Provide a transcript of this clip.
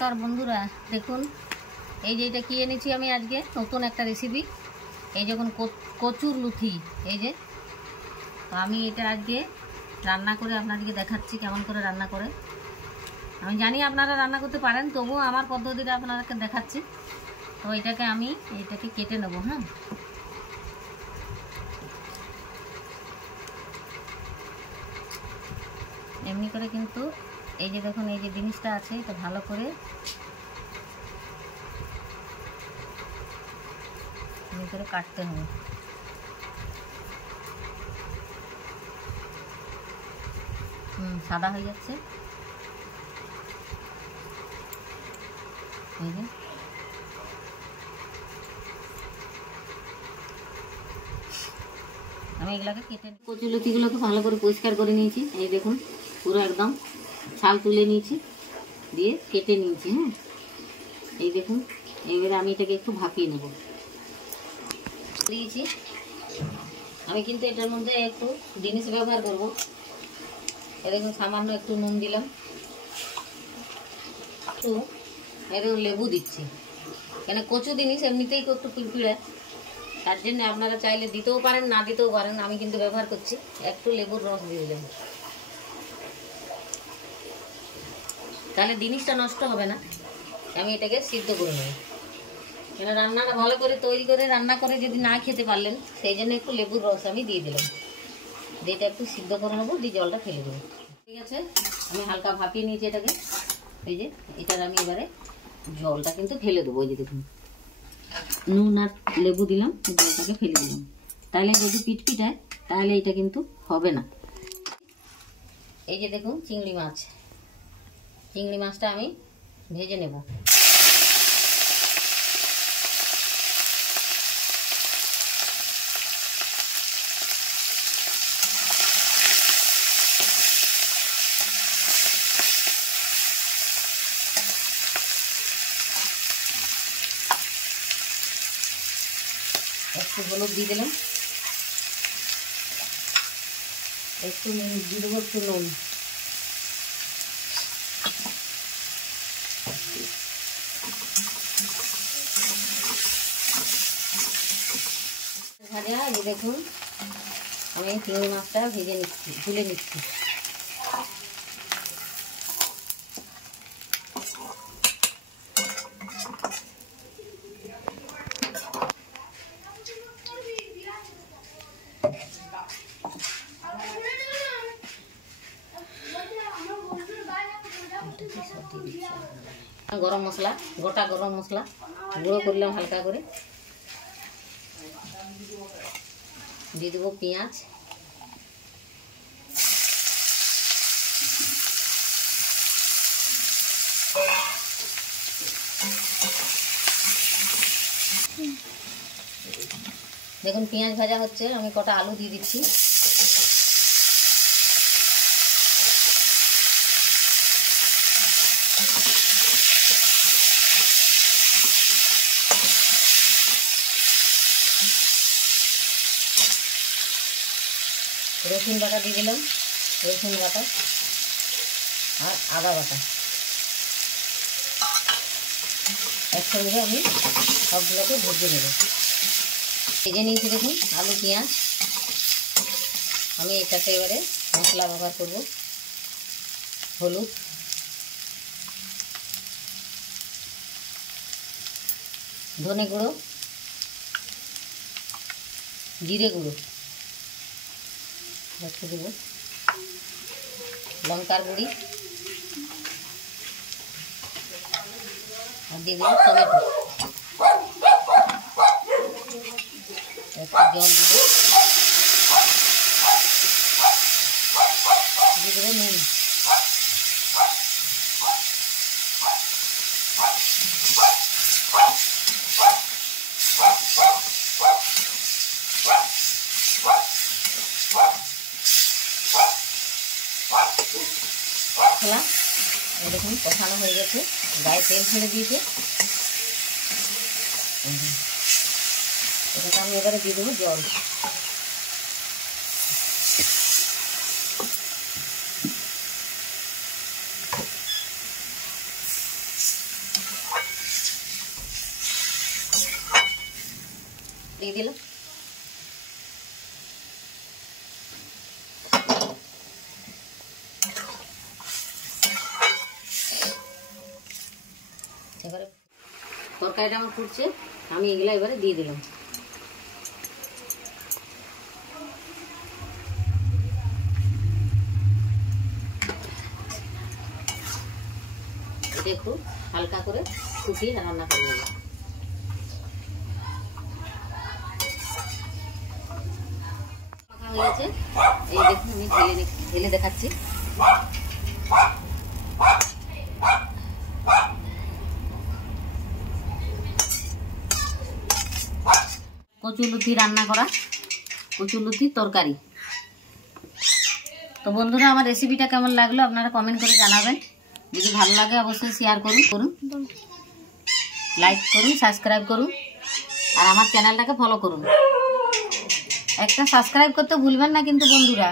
নমস্কার বন্ধুরা, দেখুন এই যে এটা কি এনেছি আমি আজকে নতুন একটা রেসিপি। এই যখন কচুর লুথি, এই যে তো আমি এটা আজকে রান্না করে আপনাদেরকে দেখাচ্ছি কেমন করে রান্না করে। আমি জানি আপনারা রান্না করতে পারেন, তবুও আমার পদ্ধতিটা আপনাদেরকে দেখাচ্ছি। তো এটাকে কেটে নেব। হ্যাঁ, এমনি করে কিন্তু এই যে দেখুন এই যে জিনিসটা আছে, এটা ভালো করে কাটতে হবে। সাদা হয়ে যাচ্ছে। এই যে আমি এগুলোকে কেটে কচুলতিগুলোকে ভালো করে পরিষ্কার করে নিয়েছি। এই দেখুন পুরো একদম ছাল তুলে নিয়েছি, দিয়ে কেটে নিয়েছি। হ্যাঁ, এই দেখুন এবারে আমি এটাকে একটু ভাপিয়ে নেব। দিয়েছি আমি কিন্তু এটার মধ্যে একটু জিনিস ব্যবহার করব। এই দেখুন সামান্য একটু নুন দিলাম, একটু দেখুন লেবু দিচ্ছি, কেন কচু জিনিস এমনিতেই একটু পিড়পিড়ে, তার জন্য আপনারা চাইলে দিতেও পারেন, না দিতেও পারেন। আমি কিন্তু ব্যবহার করছি, একটু লেবুর রস দিয়ে দিলাম, তাহলে জিনিসটা নষ্ট হবে না। আমি এটাকে সিদ্ধ করে নেব, কেন রান্নাটা ভালো করে তৈরি করে রান্না করে যদি না খেতে পারলেন, সেই জন্য একটু লেবুর রস আমি দিয়ে দিলাম। দিয়ে এটা একটু সিদ্ধ করে নেবো, দিয়ে জলটা ফেলে দেবো। ঠিক আছে, আমি হালকা ভাপিয়ে নিয়েছি এটাকে। এই যে এটার আমি এবারে জলটা কিন্তু ফেলে দেবো। এই যে দেখুন নুন আর লেবু দিলাম, জলটাকে ফেলে দিলাম। তাহলে যদি পিটপিটায় তাহলে এটা কিন্তু হবে না। এই যে দেখুন চিংড়ি মাছটা আমি ভেজে নেব। একটু হলুদ দিয়ে দিলাম, একটু দিয়ে দেবো একটু নুন। ভাজা এই দেখুন আমি চিংড়ি মাছটা ভেজে নিচ্ছি, তুলে নিচ্ছি। গরম মশলা, গোটা গরম মশলা গুঁড়ো করলাম হালকা করে, দিয়ে দেবো পেঁয়াজ, দেখুন পেঁয়াজ ভাজা হচ্ছে, আমি কটা আলু দিয়ে দিচ্ছি। রসুন বাটা দিয়ে দিলাম, রসুন বাটা আর আদা বাটা একসঙ্গে আমি সবগুলোকে ভেজে নেব। ভেজে নিয়েছি দেখুন আলু পেঁয়াজ। আমি এটাতে এবারে মশলা ব্যবহার করব। হলুদ, ধনে গুঁড়ো, জিরে গুঁড়ো একটু দেব, লঙ্কার গুঁড়ি আর দিয়ে দেবো টমেটো, একটু জল দেবো, দিয়ে দেবো নুন। দেখুন কষানো হয়ে গেছে, গায়ে তেল ছেড়ে দিয়েছে। এটাকে আমি এবারে দিয়ে দেবো জল। দিয়ে দিলাম। এবারে তরকারিটা আমার ফুটছে, আমি এগুলা এবারে দিয়ে দিলাম। এটা একটু হালকা করে ফুটিয়ে রান্না করে নেব। হয়ে গেছে, এই দেখুন আমি ঢেলে দেখাচ্ছি। কচুলুতি রান্না করা, কচুলুতির তরকারি। তো বন্ধুরা, আমার রেসিপিটা কেমন লাগলো আপনারা কমেন্ট করে জানাবেন। যদি ভালো লাগে অবশ্যই শেয়ার করুন, লাইক করুন, সাবস্ক্রাইব করুন, আর আমার চ্যানেলটাকে ফলো করুন। একটা সাবস্ক্রাইব করতে ভুলবেন না কিন্তু বন্ধুরা।